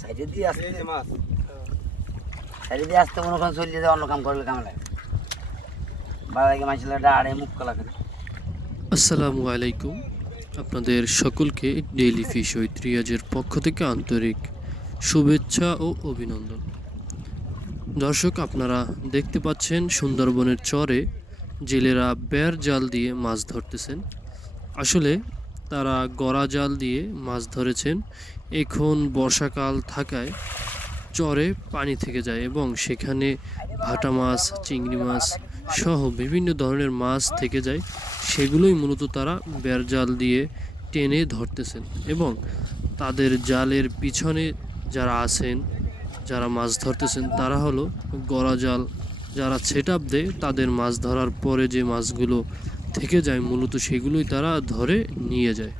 সাইডে দিয়ে আসতে মাছ সাইডে দিয়ে আসতে মনে করেন চলিয়ে অন্য কাম করলে কাম লাগে বাবাকে মাছটা আড়ে মুখ কলা করে। আসসালামু আলাইকুম, আপনাদের সকলকে ডেইলি ফিশ উইথ রিয়াজের পক্ষ থেকে আন্তরিক শুভেচ্ছা ও অভিনন্দন। দর্শক, আপনারা দেখতে পাচ্ছেন সুন্দরবনের চরে জেলেরা বেড় জাল দিয়ে মাছ ধরতেছেন। আসলে তারা গড়া জাল দিয়ে মাছ ধরেছেন। এখন বর্ষাকাল থাকায় চরে পানি থেকে যায় এবং সেখানে ভাটা মাছ, চিংড়ি মাছ সহ বিভিন্ন ধরনের মাছ থেকে যায়। সেগুলোই মূলত তারা বেড় জাল দিয়ে টেনে ধরতেছেন এবং তাদের জালের পিছনে যারা আছেন, যারা মাছ ধরতেছেন, তারা হলো গড়া জাল যারা সেট আপ দেয়। তাদের মাছ ধরার পরে যে মাছগুলো থেকে যায় মূলত সেগুলোই তারা ধরে নিয়ে যায়।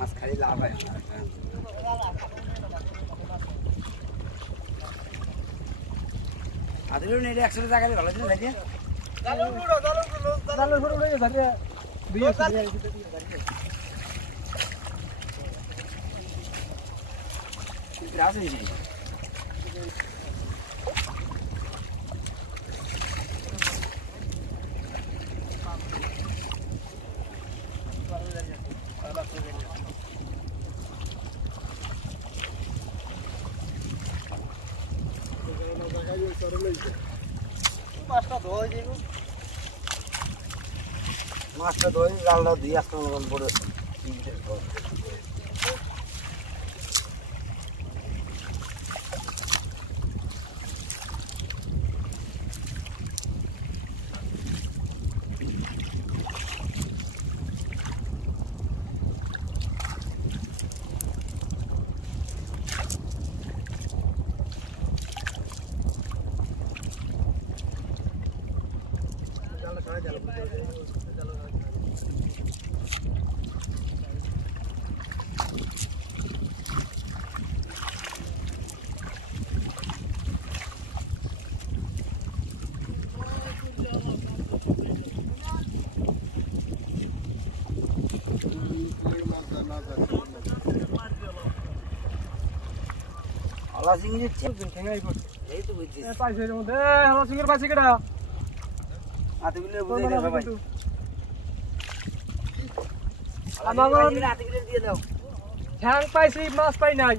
মাছ খালি লাভ হয় আদুলো নেই 100 টাকা দিয়ে ভালো দিন লাগে মাছটা ধরে জালটা দিয়ে আসতে মতন পড়ে আলা সিংড়ি ঠেঙ্গাই পড়ছে এই তো বুঝছিস পাইছের মধ্যে আলা সিংড়ি পাইছে কেডা আতগুলো বুঝাই দাও ভাই আমাগো আতগুলো দিয়ে দাও ঠ্যাং পাইছি মাছ পাই নাই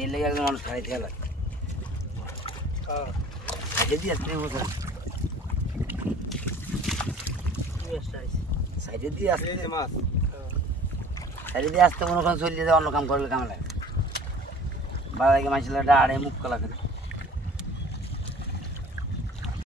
এই লেগে একদম মানুষ খাই খেলা সাইডে দিয়ে আসতে বসে সাইডে দিয়ে আসতে মাছ সাইডে দিয়ে আসতে মনে করেন চলিয়ে অন্য কাম করলে কাম লাগে বাবাকে মাছটা আড়ে মুখ কলা করে।